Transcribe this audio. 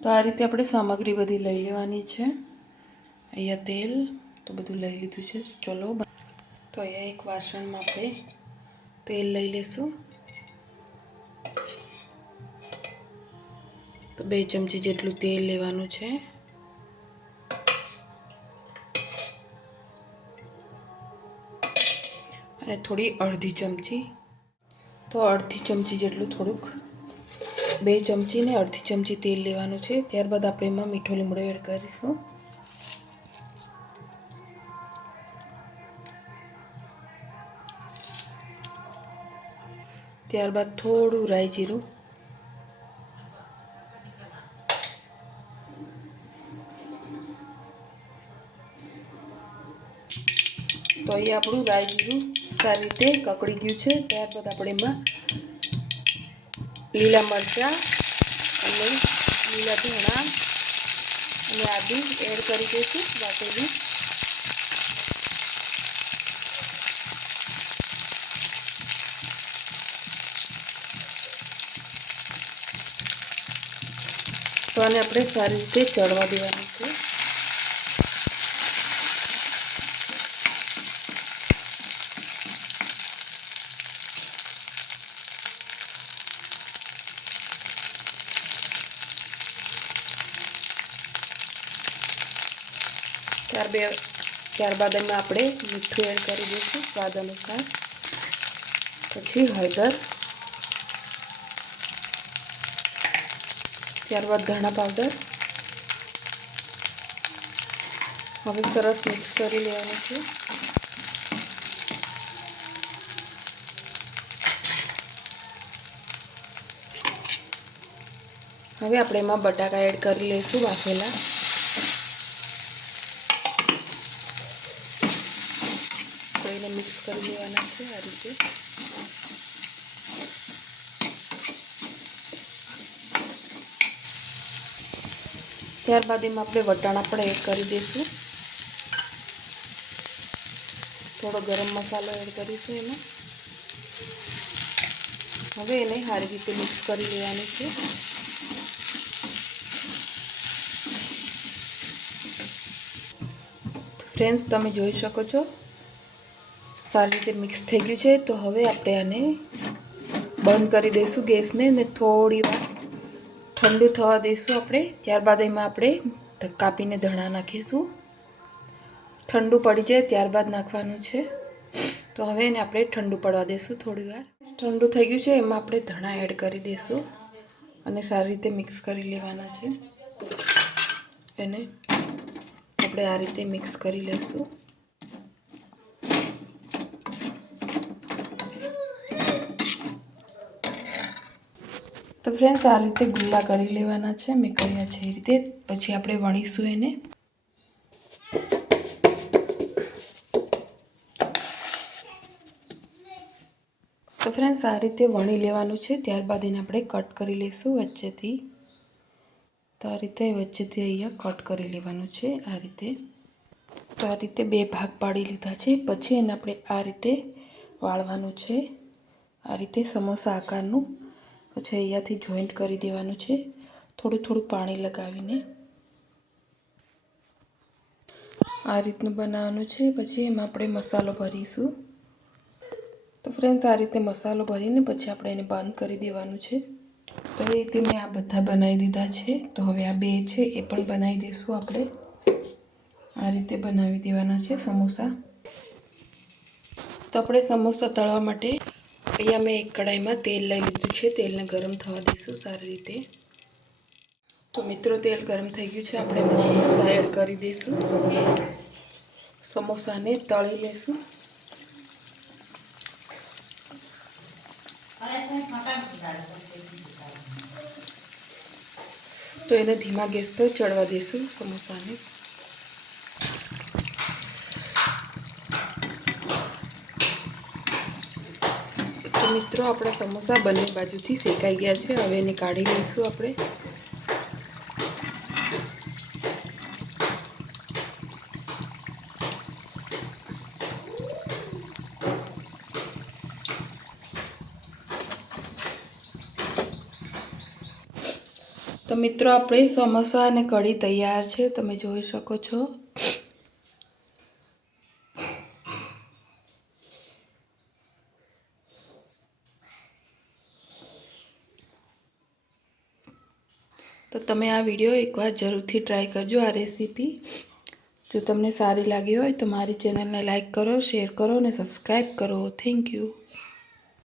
તો આ રીતે આપણે સામગ્રી બધી લઈ લેવાની છે। અહીંયા તેલ તો બધું લઈ લીધું છે। ચલો તો અહીંયા એક વાસણમાં આપણે તેલ લઈ લેશું। તો 2 ચમચી જેટલું તેલ લેવાનું છે। અને થોડી અડધી ચમચી, તો અડધી ચમચી જેટલું થોડુંક 2 ચમચી ને અડધી ચમચી તેલ લેવાનું છે। ત્યારબાદ આપણે એમાં મીઠો લીમડો એડ કરીશું। ત્યારબાદ થોડું રાઈ જીરું, તો અહીં આપણું રાઈ જીરું સારી રીતે કકડી ગયું છે। ત્યારબાદ આપણે એમાં લીલા મરચાં અને લીલા ધાણા અને આદુ એડ કરી દઈશું વાટેલું। તો આને આપણે સારી રીતે ચડવા દેવાનું છે। ત્યારબાદ એમાં આપણે મીઠું એડ કરી દઈશું સ્વાદ અનુસાર, પછી હળદર, ત્યારબાદ ધાણા પાવડર। હવે સરસ મિક્સ કરી લેવાનું છે। હવે આપણે એમાં બટાકા એડ કરી લઈશું બાફેલા। તો એને મિક્સ કરી લેવાના છે આ રીતે। ત્યારબાદ એમાં આપણે વટાણા પણ એડ કરી દઈશું। થોડો ગરમ મસાલો એડ કરીશું એમાં। હવે એને સારી રીતે મિક્સ કરી લેવાનું છે। ફ્રેન્ડ્સ, તમે જોઈ શકો છો સારી રીતે મિક્સ થઈ ગયું છે। તો હવે આપણે આને બંધ કરી દઈશું ગેસને ને થોડી વાર ઠંડુ થવા દઈશું આપણે। ત્યારબાદ એમાં આપણે કાપીને ધાણા નાખીશું। ઠંડુ પડી જાય ત્યારબાદ નાખવાનું છે। તો હવે એને આપણે ઠંડુ પડવા દઈશું થોડી વાર। ઠંડુ થઈ ગયું છે, એમાં આપણે ધાણા એડ કરી દઈશું અને સારી રીતે મિક્સ કરી લેવાના છે। એને આપણે આ રીતે મિક્સ કરી લઈશું। તો ફ્રેન્ડ્સ, આ રીતે ગુલ્લા કરી લેવાના છે, મેં કર્યા છે એ રીતે। પછી આપણે વણીશું એને। તો ફ્રેન્ડ્સ, આ રીતે વણી લેવાનું છે। ત્યારબાદ એને આપણે કટ કરી લઈશું વચ્ચેથી। તો આ રીતે વચ્ચેથી અહીંયા કટ કરી લેવાનું છે આ રીતે। તો આ રીતે 2 ભાગ પાડી લીધા છે। પછી એને આપણે આ રીતે વાળવાનું છે, આ રીતે સમોસા આકારનું। પછી અહીંયાથી જોઈન્ટ કરી દેવાનું છે થોડું થોડું પાણી લગાવીને। આ રીતનું બનાવવાનું છે। પછી એમાં આપણે મસાલો ભરીશું। તો ફ્રેન્ડ્સ, આ રીતે મસાલો ભરીને પછી આપણે એને બંધ કરી દેવાનું છે। તો એ રીતે મેં આ બધા બનાવી દીધા છે। તો હવે આ 2 છે એ પણ બનાવી દઈશું આપણે। આ રીતે બનાવી દેવાના છે સમોસા। તો આપણે સમોસા તળવા માટે અહીંયા મેં એક કઢાઈમાં તેલ લઈ લીધું છે। તેલને ગરમ થવા દઈશું સારી રીતે। તો મિત્રો, તેલ ગરમ થઈ ગયું છે, આપણે એમાં સમોસા એડ કરી દઈશું। સમોસાને તળી લઈશું। તો એને ધીમા ગેસ પર ચડવા દઈશું સમોસાને। તો મિત્રો, આપણા સમોસા બંને બાજુથી શેકાઈ ગયા છે। હવે એને કાઢી લઈશું આપણે। તો તો મિત્રો આપણે સમોસા અને કઢી તૈયાર છે, તમે જોઈ શકો છો। તો તમે આ વિડીયો એકવાર જરૂરથી ટ્રાય કરજો, આ રેસીપી। જો તમને સારી લાગી હોય તો મારી ચેનલને લાઈક કરો, શેર કરો અને સબસ્ક્રાઈબ કરો। Thank you.